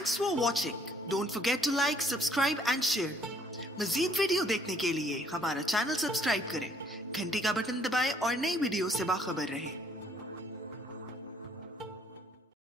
Thanks for watching. Don't forget to like, subscribe and share. Majeed video देखने के लिए हमारा चैनल सब्सक्राइब करें, घंटी का बटन दबाएं और नई वीडियो से बाखबर रहें।